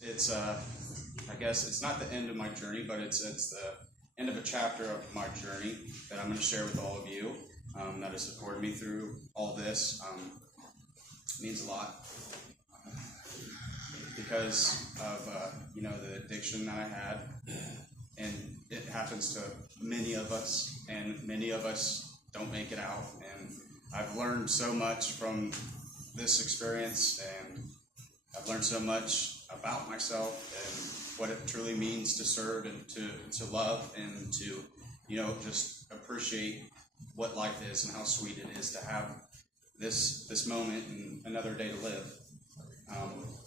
It's I guess it's not the end of my journey, but it's the end of a chapter of my journey that I'm going to share with all of you. That has supported me through all this. It means a lot because of the addiction that I had, and it happens to many of us, and many of us don't make it out. And I've learned so much from this experience, and I've learned so much about myself and what it truly means to serve and to love and to just appreciate what life is and how sweet it is to have this moment and another day to live.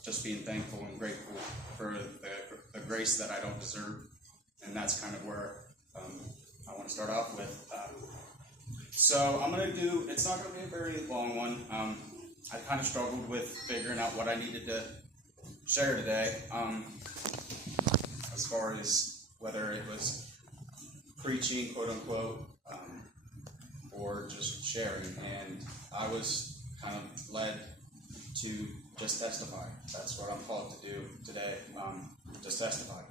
Just being thankful and grateful for the grace that I don't deserve, and that's kind of where I want to start off with. So I'm going to do, it's not going to be a very long one. I kind of struggled with figuring out what I needed to share today, as far as whether it was preaching, quote unquote, or just sharing. And I was kind of led to just testify. That's what I'm called to do today. Just testify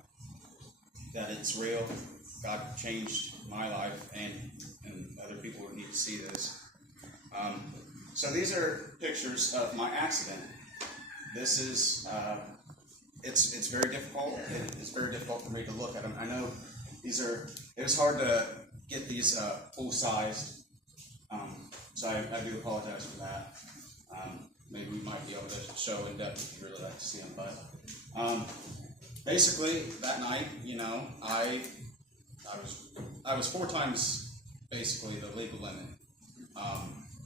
that it's real. God changed my life, and other people would need to see this. So these are pictures of my accident. This is, it's very difficult. It's very difficult for me to look at them. I know it was hard to get these full-sized, so I do apologize for that. Maybe we might be able to show in depth if you really like to see them. But basically, that night, I was 4 times basically the legal limit,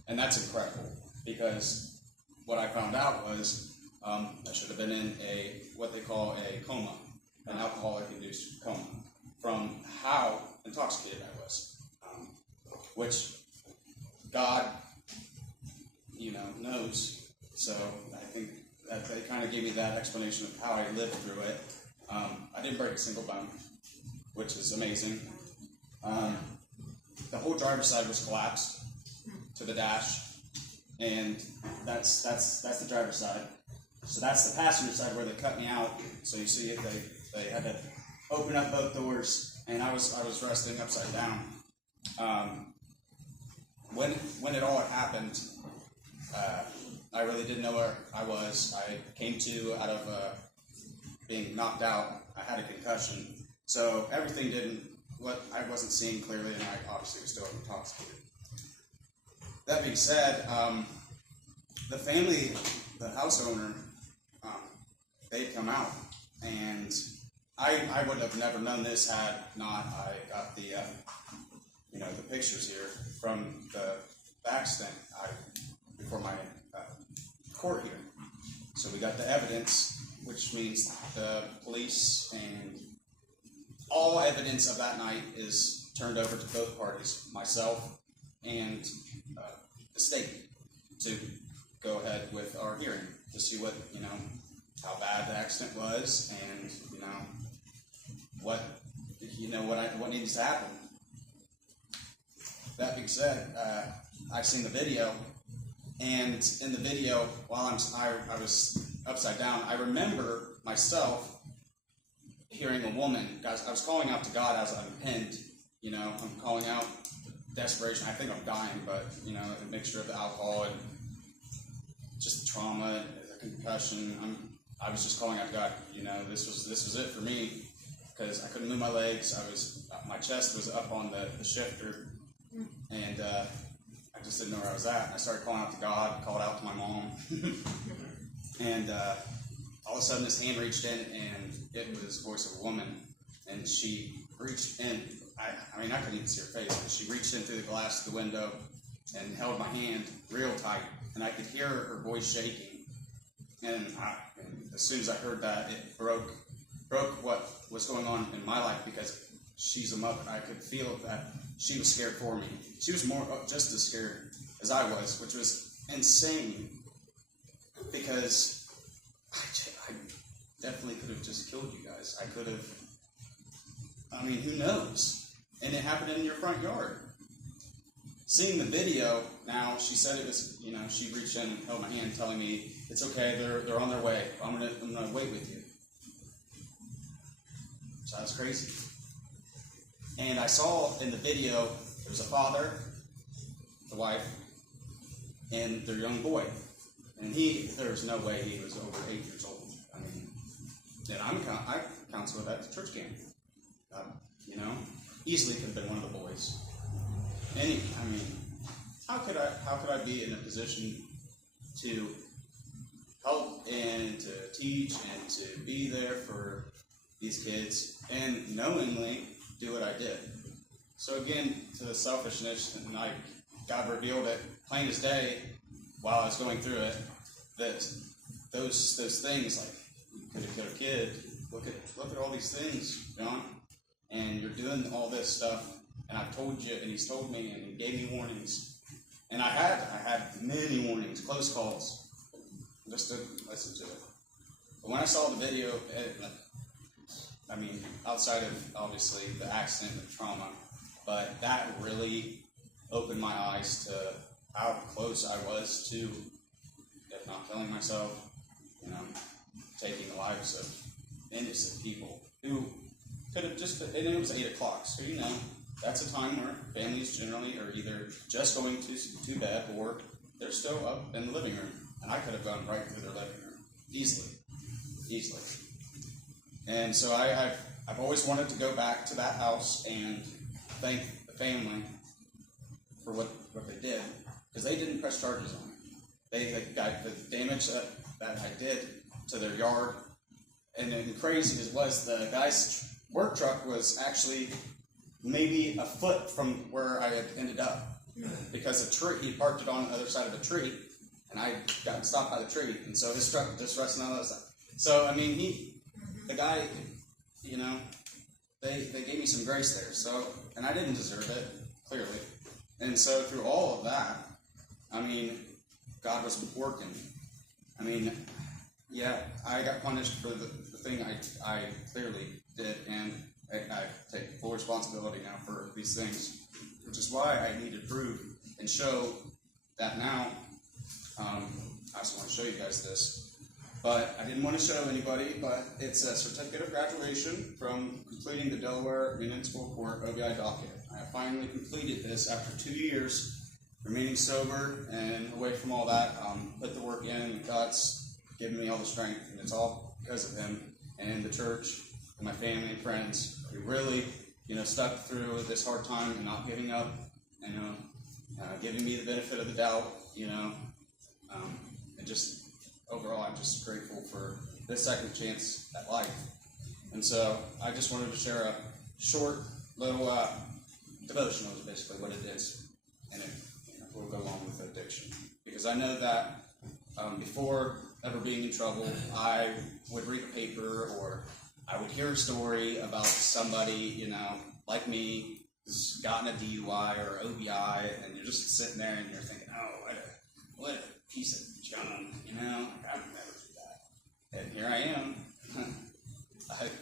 and that's incredible because what I found out was I should have been in what they call a coma, an alcoholic-induced coma, from how intoxicated I was, which God, knows. So I think that they kind of gave me that explanation of how I lived through it. I didn't break a single bone, which is amazing. The whole driver's side was collapsed to the dash, and that's the driver's side. So that's the passenger side where they cut me out. So you see, they had to open up both doors, and I was resting upside down. When it all had happened, I really didn't know where I was. I came to out of being knocked out. I had a concussion, so everything I wasn't seeing clearly, and I obviously was still intoxicated. That being said, the family, the house owner, they'd come out, and I would have never known this had not I got the pictures here from the accident before my court hearing. So we got the evidence, which means the police and all evidence of that night is turned over to both parties, myself and the state, to go ahead with our hearing to see what how bad the accident was, and what needs to happen. That being said, I've seen the video, and in the video, while I was upside down, I remember myself hearing a woman. Guys, I was calling out to God as I'm pinned. I'm calling out desperation. I think I'm dying, but a mixture of the alcohol and just the trauma, the concussion. I was just calling out to God. This was it for me, because I couldn't move my legs. My chest was up on the shifter, and I just didn't know where I was at. I started calling out to God, called out to my mom, and all of a sudden this hand reached in, and it was the voice of a woman, and she reached in. I couldn't even see her face, but she reached in through the glass of the window and held my hand real tight, and I could hear her voice shaking. And as soon as I heard that, it broke what was going on in my life, because she's a mother. I could feel that she was scared for me. She was just as scared as I was, which was insane, because I definitely could have just killed you guys. I could have, who knows? And it happened in your front yard. Seeing the video now, she said it was, she reached in and held my hand, telling me, it's okay, they're on their way. I'm gonna wait with you. So that's crazy. And I saw in the video, there was a father, the wife, and their young boy. And there's no way he was over 8 years old. I mean, and I counseled at the church camp. Easily could have been one of the boys. How could I be in a position to help and to teach and to be there for these kids and knowingly do what I did? So again, to the selfishness, and God revealed it plain as day while I was going through it, that those things, like, you could have killed a kid. Look at all these things, John, and you're doing all this stuff, and I've told you, and he's told me, and he gave me warnings, and I had many warnings, close calls, just to listen to it. But when I saw the video, outside of obviously the accident and the trauma, but that really opened my eyes to how close I was to, if not killing myself, taking the lives of innocent people who could have just, and it was 8 o'clock, so that's a time where families generally are either just going to bed or they're still up in the living room, and I could have gone right through their living room, easily. And so I've always wanted to go back to that house and thank the family for what they did, because they didn't press charges on me. They got the damage that I did to their yard, and then crazy as was, the guy's work truck was actually maybe a foot from where I had ended up, because a tree, he parked it on the other side of a tree, and I got stopped by the tree, and so his truck just rested on the other side. So the guy, they gave me some grace there. So, and I didn't deserve it, clearly. And so through all of that, God was working. I got punished for the thing I clearly did, and I take full responsibility now for these things, which is why I need to prove and show that now. I also want to show you guys this, but I didn't want to show anybody, but it's a certificate of graduation from completing the Delaware Municipal Court OBI docket. I have finally completed this after 2 years, remaining sober and away from all that. Put the work in, and God's given me all the strength, and it's all because of Him and the church and my family and friends who really, stuck through this hard time and not giving up, giving me the benefit of the doubt, and just overall, I'm just grateful for this second chance at life. And so I just wanted to share a short little devotional is basically what it is, and it will go along with addiction, because I know that before ever being in trouble, I would read a paper or I would hear a story about somebody, like me, who's gotten a DUI or OBI, and you're just sitting there and you're thinking, oh, what a piece of junk, I would never do that. And here I am. I've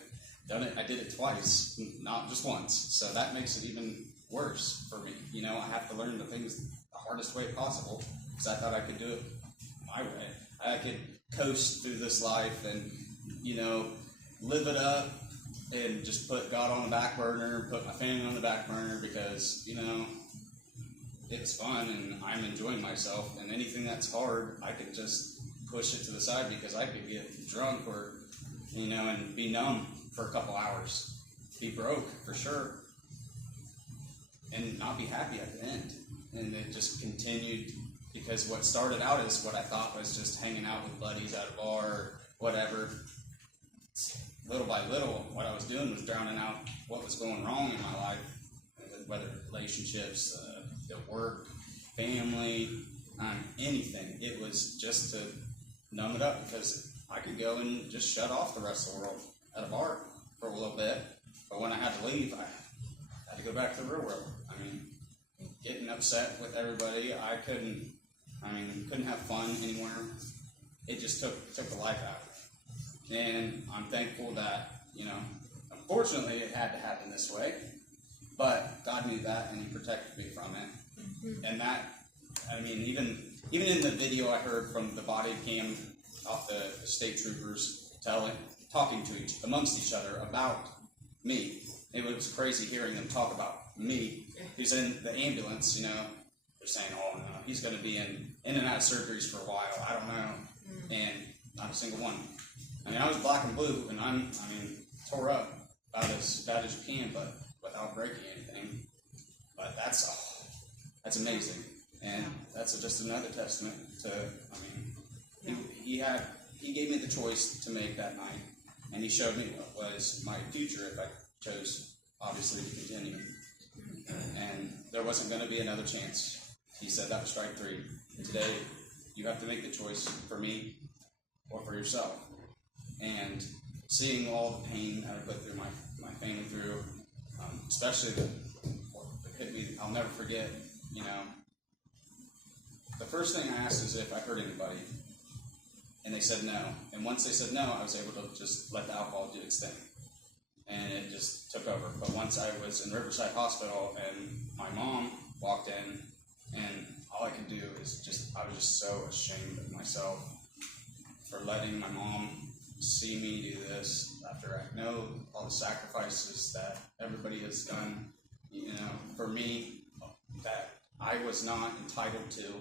done it. I did it twice, not just once. So that makes it even worse for me. I have to learn the things the hardest way possible, because I thought I could do it my way. I could coast through this life and, live it up and just put God on the back burner, put my family on the back burner, because, it's fun and I'm enjoying myself, and anything that's hard, I could just push it to the side, because I could get drunk or, and be numb for a couple hours, be broke for sure, and not be happy at the end. And it just continued, because what started out as what I thought was just hanging out with buddies at a bar or whatever, little by little, what I was doing was drowning out what was going wrong in my life, whether relationships, the work, family, anything. It was just to numb it up, because I could go and just shut off the rest of the world at a bar for a little bit, but when I had to leave, I had to go back to the real world. Getting upset with everybody, I couldn't have fun anywhere. It just took the life out of me. And I'm thankful that, unfortunately it had to happen this way, but God knew that and He protected me from it. And that, even in the video I heard from the body cam off the state troopers talking to amongst each other about me. It was crazy hearing them talk about me, who's in the ambulance, you know. They're saying, oh, no, he's going to be in and out of surgeries for a while. I don't know. And not a single one. I mean, I was black and blue, and tore up about as bad as you can, but without breaking anything. But that's amazing. And that's just another testament to, he gave me the choice to make that night. And he showed me what was my future if I chose, obviously, to continue. And there wasn't going to be another chance. He said that was strike 3. And today, you have to make the choice for me or for yourself. And seeing all the pain that I put through my family through, especially the hit me, I'll never forget, you know. The first thing I asked is if I hurt anybody. And they said no. And once they said no, I was able to just let the alcohol do its thing. And it just took over. But once I was in Riverside Hospital and my mom walked in, and all I could do is I was just so ashamed of myself for letting my mom see me do this after I know all the sacrifices that everybody has done, you know, for me that I was not entitled to.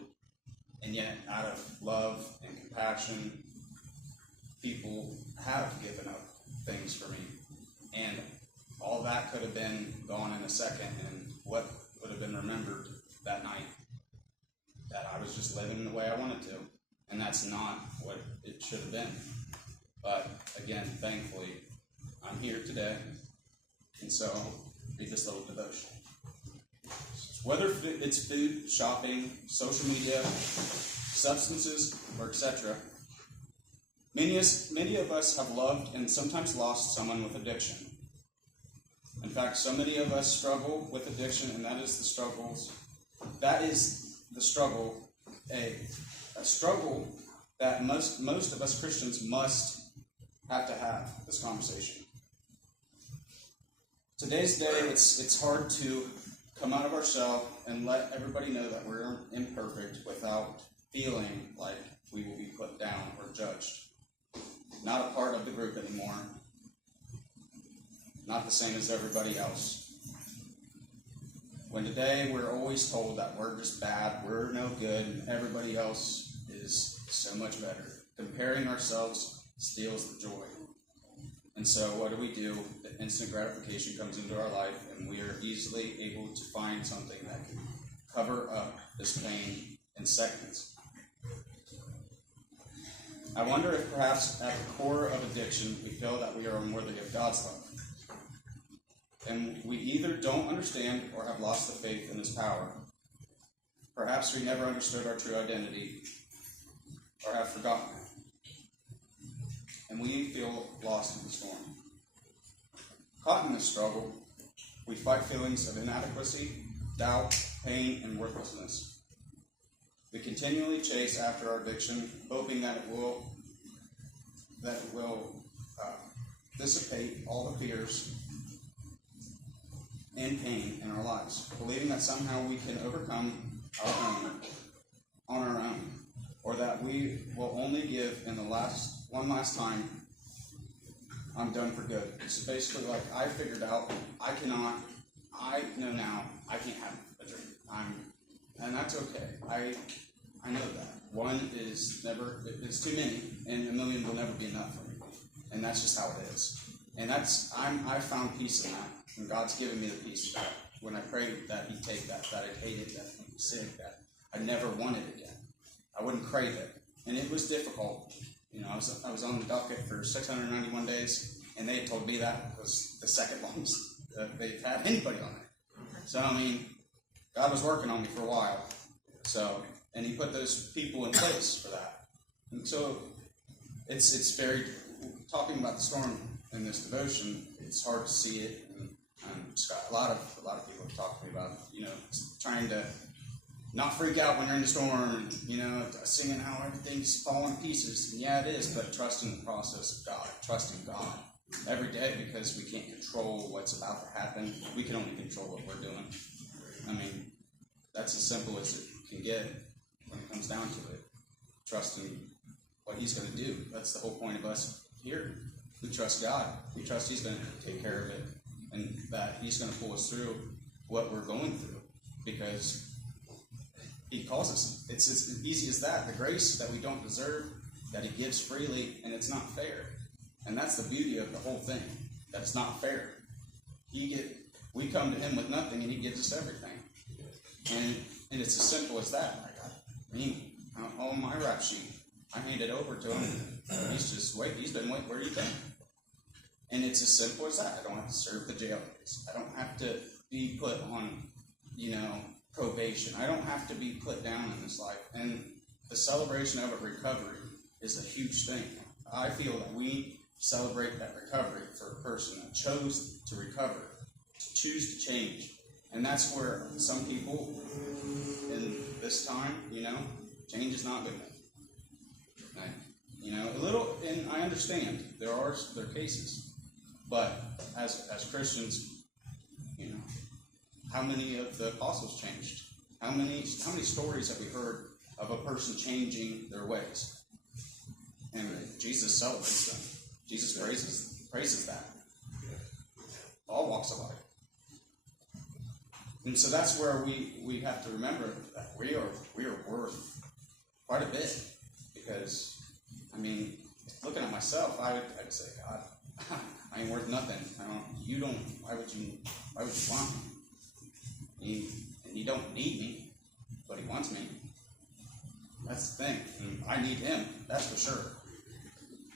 And yet, out of love and compassion, people have given up things for me. And all that could have been gone in a second, and what would have been remembered that night, that I was just living the way I wanted to. And that's not what it should have been. But again, thankfully, I'm here today. And so, read this little devotion. Whether it's food, shopping, social media, substances, or etc., many of us have loved and sometimes lost someone with addiction. In fact, so many of us struggle with addiction, and that is the struggle, a struggle that most of us Christians must have to have this conversation. Today's day, it's hard to come out of ourselves and let everybody know that we're imperfect without feeling like we will be put down or judged. Not a part of the group anymore. Not the same as everybody else. When today we're always told that we're just bad, we're no good, and everybody else is so much better. Comparing ourselves steals the joy. And so what do? The instant gratification comes into our life, and we are easily able to find something that can cover up this pain in seconds. I wonder if perhaps at the core of addiction, we feel that we are unworthy of God's love. And we either don't understand or have lost the faith in His power. Perhaps we never understood our true identity or have forgotten it. And we feel lost in the storm. Caught in this struggle, we fight feelings of inadequacy, doubt, pain, and worthlessness. We continually chase after our addiction, hoping that it will dissipate all the fears and pain in our lives, believing that somehow we can overcome our own on our own, or that we will only give in the one last time, I'm done for good. It's basically like, I figured out I know now I can't have a drink. And that's okay. I know that. One is it's too many, and a million will never be enough for me. And that's just how it is. And I found peace in that. And God's given me the peace that when I prayed that He'd take that I hated, that He was sick, that I never wanted again. I wouldn't crave it. And it was difficult. You know, I was on the docket for 691 days, and they had told me that was the second longest they've had anybody on it. So, God was working on me for a while. So, and He put those people in place for that. And so, it's very, talking about the storm in this devotion, it's hard to see it. And a lot of people have talked to me about, trying to not freak out when you're in the storm, and, singing how everything's falling to pieces. And yeah, it is, but trusting the process of God, trusting God every day, because we can't control what's about to happen. We can only control what we're doing. That's as simple as it can get when it comes down to it. Trusting what He's going to do. That's the whole point of us here. We trust God. We trust He's going to take care of it. and that He's going to pull us through what we're going through, because He calls us. It's as easy as that. The grace that we don't deserve, that He gives freely, and it's not fair. And that's the beauty of the whole thing. That it's not fair. We come to Him with nothing, and He gives us everything. And it's as simple as that. All my rap sheet, I hand it over to Him. He's just He's been waiting. Where do you think? And it's as simple as that. I don't have to serve the jail days. I don't have to be put on, probation. I don't have to be put down in this life. And the celebration of a recovery is a huge thing. I feel that we celebrate that recovery for a person that chose to recover, to choose to change. And that's where some people in this time, change is not good enough. And I understand there are cases, but as Christians, how many of the apostles changed? How many stories have we heard of a person changing their ways? And Jesus celebrates them. Jesus praises that. All walks of life. And so that's where we have to remember that we are worth quite a bit. Because, looking at myself, I'd say, God, I ain't worth nothing. Why would you want me? And you don't need me, but He wants me. That's the thing. And I need Him, that's for sure.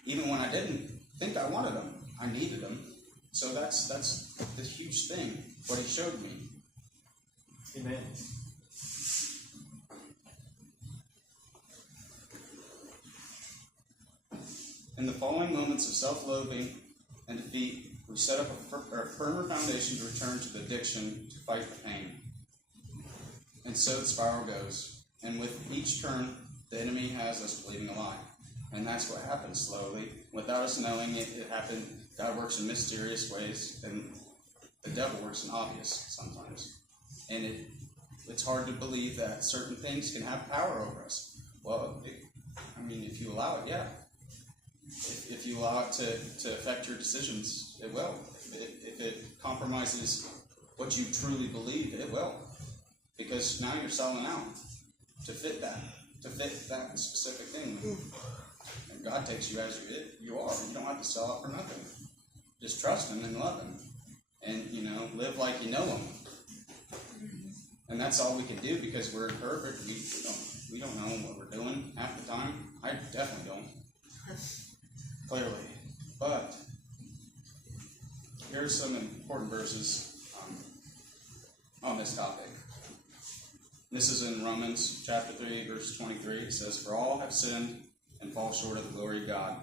Even when I didn't think I wanted Him, I needed Him. So that's the huge thing, what He showed me. Amen. In the following moments of self-loathing and defeat, we set up a firmer foundation to return to the addiction to fight the pain. And so the spiral goes. And with each turn, the enemy has us believing a lie. And that's what happens slowly. Without us knowing it happened. God works in mysterious ways, and the devil works in obvious sometimes. And it's hard to believe that certain things can have power over us. Well, if you allow it, yeah. If you allow it to affect your decisions, it will. If it compromises what you truly believe, it will. Because now you're selling out to fit that specific thing. And God takes you as you are. You don't have to sell out for nothing. Just trust Him and love Him. And, live like you know Him. And that's all we can do, because we're imperfect. We don't know what we're doing half the time. I definitely don't. Clearly. But here's some important verses on this topic. This is in Romans chapter 3, verse 23. It says, "For all have sinned and fall short of the glory of God."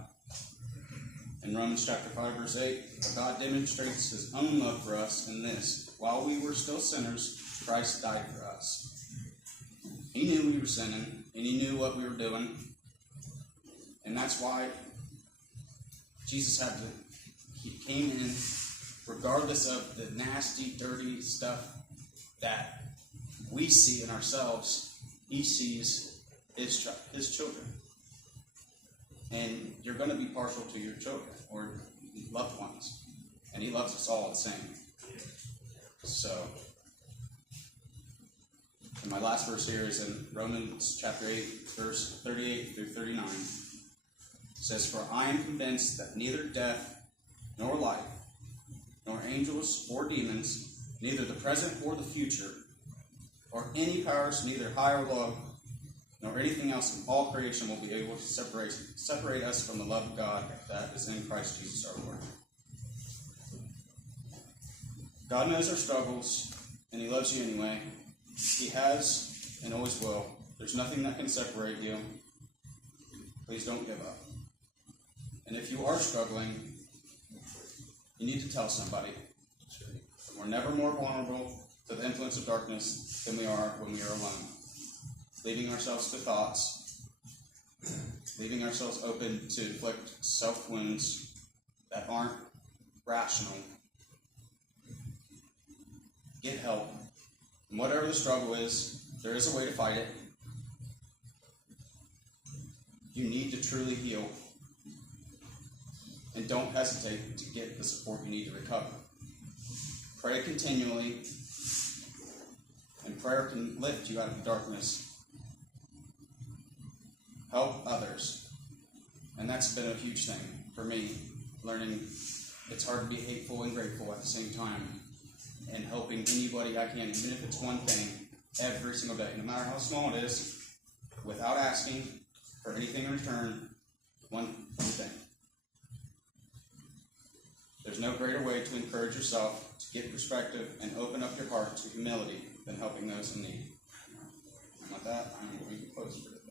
In Romans chapter 5, verse 8, "For God demonstrates His own love for us in this: while we were still sinners, Christ died for us." He knew we were sinning, and He knew what we were doing. And that's why Jesus He came in regardless of the nasty, dirty stuff that we see in ourselves. He sees His children. And you're going to be partial to your children or loved ones. And He loves us all the same. So, and my last verse here is in Romans chapter 8, verse 38 through 39. It says, "For I am convinced that neither death nor life, nor angels or demons, neither the present or the future, or any powers, neither high or low, nor anything else in all creation will be able to separate us from the love of God that is in Christ Jesus our Lord." God knows our struggles, and He loves you anyway. He has and always will. There's nothing that can separate you. Please don't give up. And if you are struggling, you need to tell somebody. We're never more vulnerable to the influence of darkness than we are when we are alone. Leaving ourselves to thoughts, leaving ourselves open to inflict self-wounds that aren't rational. Get help. And whatever the struggle is, there is a way to fight it. You need to truly heal. And don't hesitate to get the support you need to recover. Pray continually, and prayer can lift you out of the darkness. Help others. And that's been a huge thing for me, learning it's hard to be hateful and grateful at the same time, and helping anybody I can, even if it's one thing, every single day, no matter how small it is, without asking for anything in return, one thing. There's no greater way to encourage yourself, to get perspective, and open up your heart to humility than helping those in need. And with that, I'm going to close for today.